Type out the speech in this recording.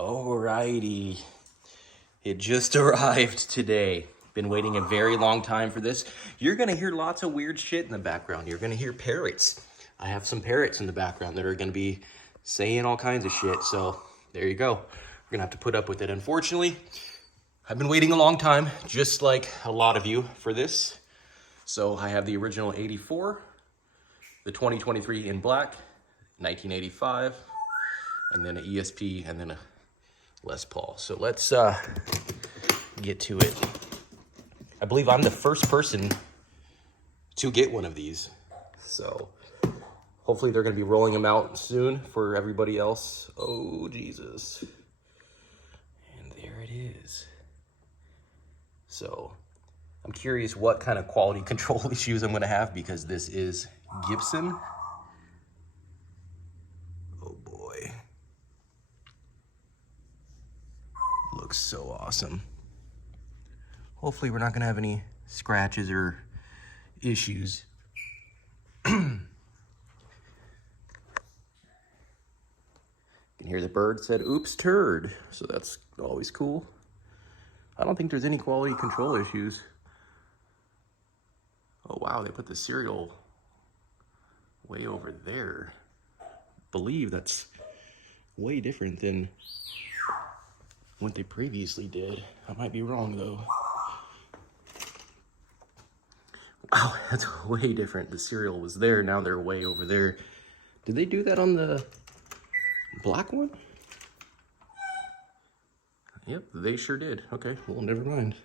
Alrighty, it just arrived today. Been waiting a very long time for this. You're gonna hear lots of weird shit in the background. You're gonna hear parrots. I have some parrots in the background that are gonna be saying all kinds of shit. So there you go. We're gonna have to put up with it. Unfortunately, I've been waiting a long time, just like a lot of you, for this. So I have the original 84, the 2023 in black, 1985, and then an ESP, and then a Les Paul. So let's get to it. I believe I'm the first person to get one of these. So hopefully they're gonna be rolling them out soon for everybody else. Oh, Jesus. And there it is. So I'm curious what kind of quality control issues I'm gonna have, because this is Gibson. Oh boy. Looks so awesome. Hopefully we're not gonna have any scratches or issues. You can hear the bird said, "Oops, turd." So that's always cool. I don't think there's any quality control issues. Oh wow, they put the serial way over there. I believe that's way different than what they previously did. I might be wrong though. Wow, that's way different. The serial was there, now they're way over there. Did they do that on the black one? Yep, they sure did. Okay, well, never mind.